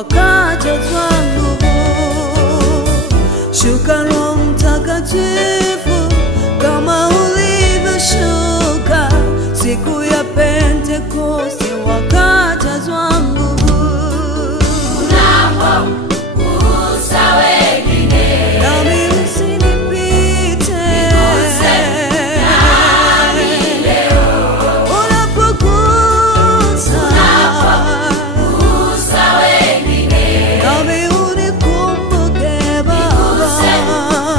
wakajazwa nguvu. Shuka Roho Mtakatifu kama ulivyoshuka siku ya Pentekoste, wakajazwa nguvu. Unapogusa wengine, nami usinipite. Nami leo, Unapogusa wengine, nami unikumbuke Baba.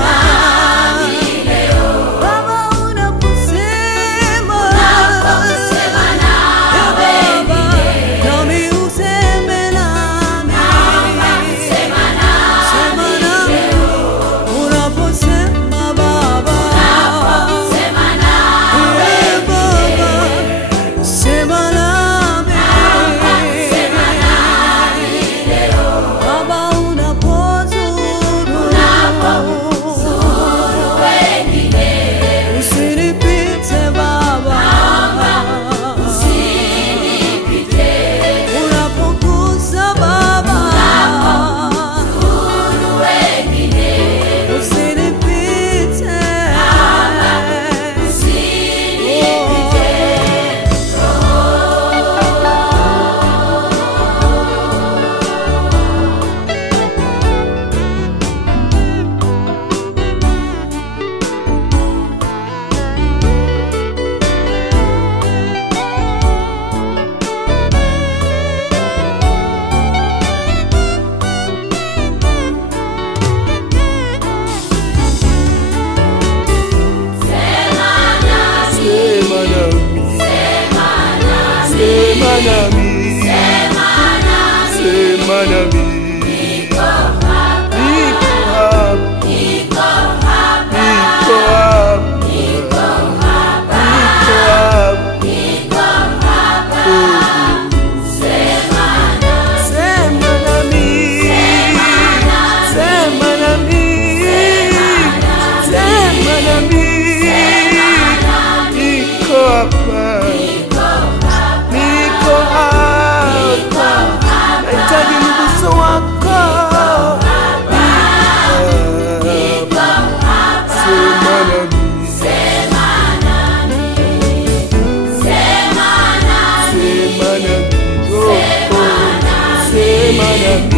nami leo, Baba, unaposema na ya Baba, wengine, nami useme nami. sema Sema nami unaposema Baba. sema Yeah, Baba, sema nami. Baba, unapozuru wengine, usinipite Baba. usinipite, Unapogusa Baba, wengine, usinipite. Sema nami, niko hapa, nahitaji mguso wako. Sema nami,